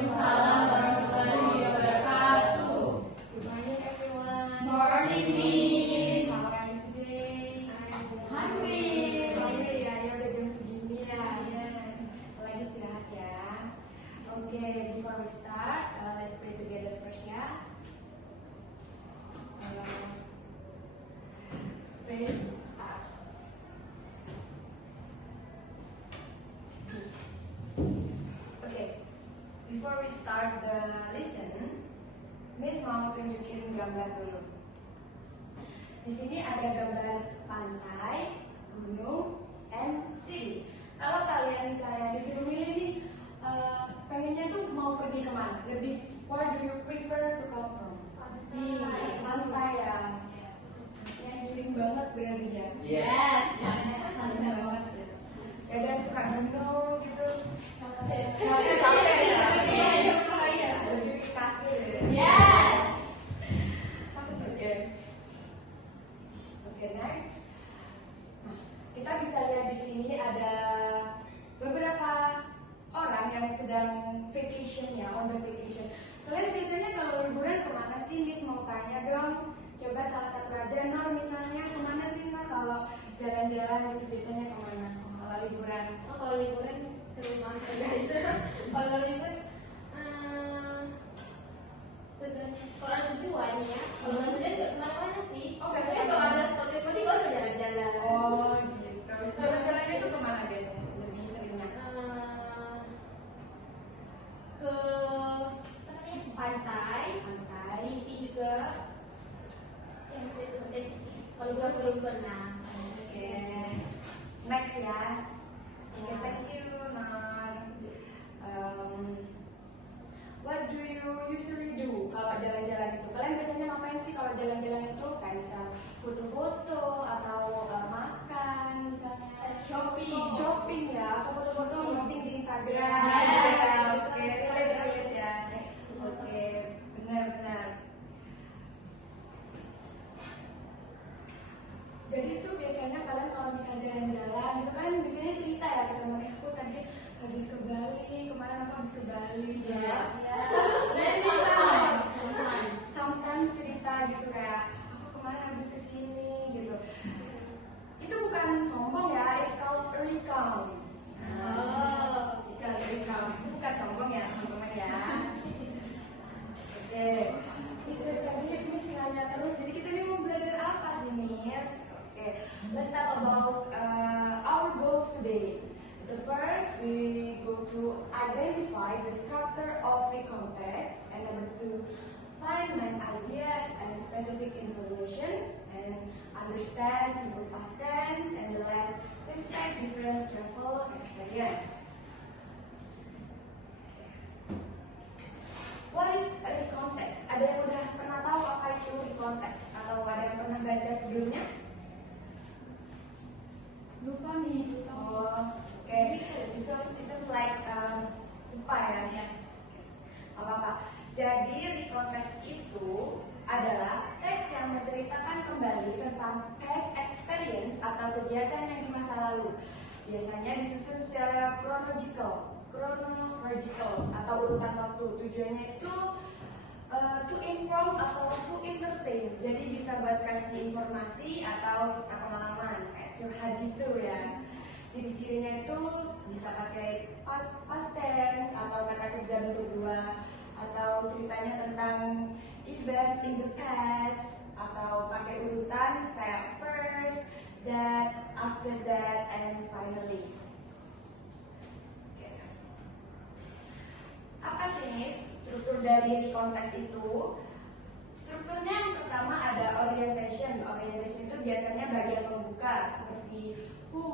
Waalaikumsalam warahmatullahi wabarakatuh. Good morning, everyone. Morning, Miss. How are you today? Hungry. Hungry ya, ya udah jam segini ya. Yes. Lagi istirahat ya. Okay, before we start, let's pray together first ya. Pray, start. Okay, before we start the lesson, Miss mau tunjukin gambar dulu. Di sini ada gambar pantai, gunung, and sea. Kalau kalian misalnya disuruh milih nih, pengennya tuh mau pergi kemana? Lebih, where do you prefer to come from? Pantai ya. Yang healing banget berarti ya. Yes. Pantai banget. Ya dan suka gunung gitu. Capek ya. Lebih kasih. Yes. Oke, next. Nah, kita bisa lihat di sini ada beberapa orang yang sedang vacation ya, on the vacation. Kalian biasanya kalau liburan kemana sih, Miss? Mau tanya dong. Coba salah satu aja, Nor misalnya kemana sih, Nor? Kalau jalan-jalan gitu biasanya kemana? Kalau liburan? Kalau liburan ke rumah aja itu. Kalau liburan tergantung kalau ada tujuan ya. Kalau ada tujuan nggak kemana-mana sih. Oh, Biasanya kalau ada sesuatu yang penting baru jalan-jalan. Oh, gitu. Jalan-jalannya itu kemana biasanya? Lebih seringnya? Ke apa namanya, pantai, city juga. Yang saya itu city. Kalau belum pernah. Oke. Next ya. Oke, thank you, Nor. What do you usually do kalau jalan-jalan itu? Kalian biasanya ngapain sih kalau jalan-jalan itu? Kayak misal foto-foto atau makan misalnya. Shopping ya. Atau foto-foto posting di Instagram. Yes. Oke, relate ya. Oke, benar-benar. Jadi itu biasanya kalian kalau bisa jalan-jalan itu kan biasanya cerita ya ke temen, aku tadi habis ke Bali, kemarin aku habis ke Bali ya. Sometimes cerita gitu kayak aku kemarin habis ke sini gitu. Itu bukan sombong ya, it's called recount. Recount itu bukan sombong ya teman-teman ya. Oke, Miss dari tadi Miss nanya terus, jadi kita ini mau belajar apa sih, Miss? Okay, let's talk about our goals today. The first, we go to identify the structure of the context, and number two, find main ideas and specific information, and understand simple past tense, and the last, respect different travel experience. What is a context? Ada yang udah pernah tahu apa itu context? Atau ada yang pernah baca sebelumnya? Lupa nih. Oh, oke. This is like lupa ya. Apa-apa. Jadi recontext itu adalah teks yang menceritakan kembali tentang past experience atau kegiatan yang di masa lalu. Biasanya disusun secara chronological atau urutan waktu. Tujuannya itu to inform atau to entertain. Jadi bisa buat kasih informasi atau cerita pengalaman kayak curhat gitu ya. Ciri-cirinya itu bisa pakai past tense atau kata kerja bentuk dua, atau ceritanya tentang events in the past, atau pakai urutan kayak first, that, after that, and finally. Apa sih nih struktur dari konteks itu? Strukturnya yang pertama ada orientation. Orientation itu biasanya bagian pembuka seperti who,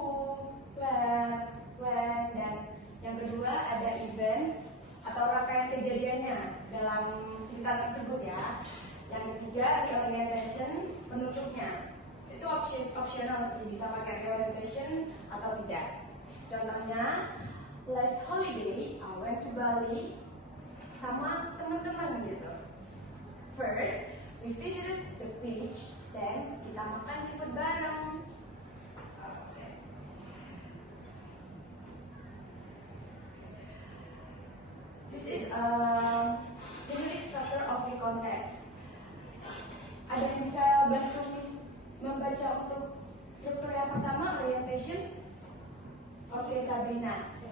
where, when, dan yang kedua ada events atau rangkaian kejadiannya dalam cerita tersebut ya. Yang ketiga reorientation, penutupnya. Itu optional sih, bisa pakai reorientation atau tidak. Contohnya, last holiday I went to Bali sama teman-teman gitu. First, we visited the beach, then kita makan seafood bareng. This This is generic structure of recontext. Ada yang bisa bantu Miss membaca untuk struktur yang pertama, orientation? Oke, Sabrina.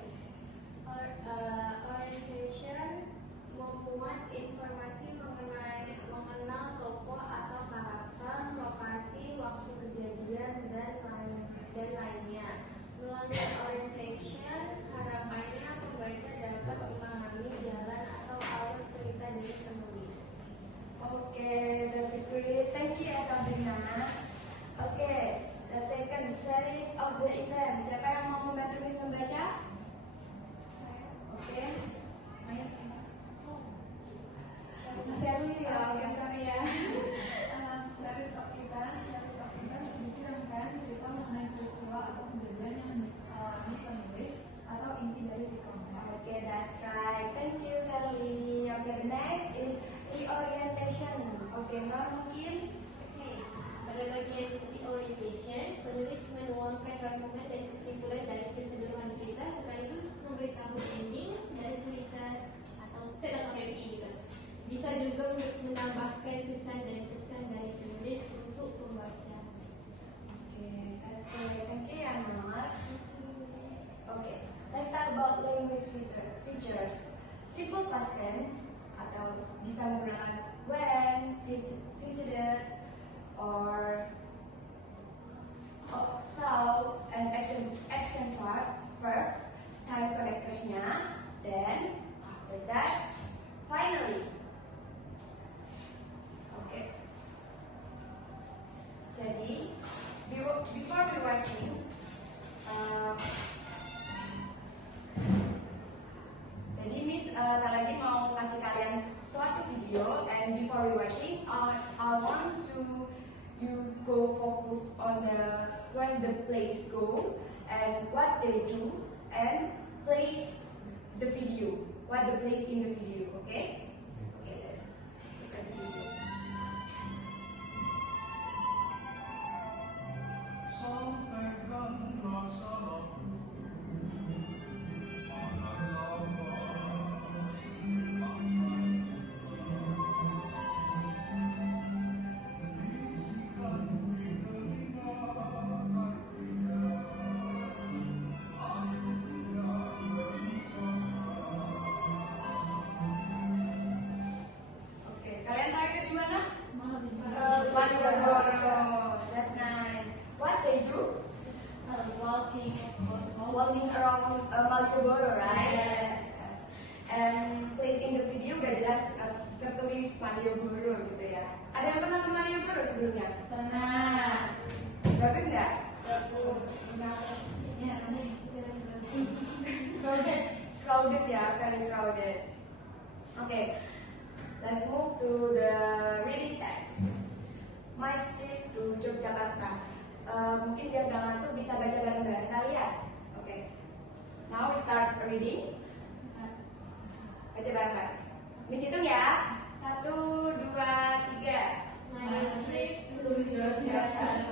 Orientation memuat informasi mengenal tokoh atau karakter, lokasi, waktu kejadian dan lainnya. Melalui orientation, harapannya pembaca dapat memahami jalan atau alur cerita dari penulis. Oke, that's great. Thank you, Sabrina. Oke, the second series of the event. Siapa yang mau membantu Miss membaca? Oke, ayo. Sally, oke, sorry ya. Series of event berisi rangkaian cerita mengenai peristiwa atau kejadian yang dialami penulis atau inti dari rekonteks. Okay, that's right. Thank you, Sally. Okay, the next is reorientation. Okay, Nur mungkin. Oke, pada bagian orientation, penulis menuangkan argumen dan kesimpulan dari keseluruhan cerita sekaligus memberitahu ending dari cerita atau set of happy gitu. Bisa juga menambahkan kesan dan pesan dari penulis untuk pembaca. Okay, that's great. Thank you, Nur. Okay, let's talk about language features. Simple past tense atau bisa menggunakan when, visited, or so, and action verbs, time connectors-nya, then after that, finally. Okay. Jadi, before rewriting, jadi Miss tak lagi mau kasih kalian suatu video, and before rewriting, I want you go focus on when the place go and what they do and place the video, what the place in the video, okay? Okay, let's look at the video. Walking around Malioboro, right? Yes. And place in the video udah jelas tertulis Malioboro gitu ya. Ada yang pernah ke Malioboro sebelumnya? Pernah. Bagus nggak? Bagus. Ya, Crowded ya, very crowded. Okay, let's move to the reading text. My trip to Yogyakarta. Mungkin biar gak ngantuk bisa baca bareng-bareng kali ya. Oke. Now we start reading. Baca bareng-bareng. Miss hitung ya. 1, 2, 3. My trip to Yogyakarta.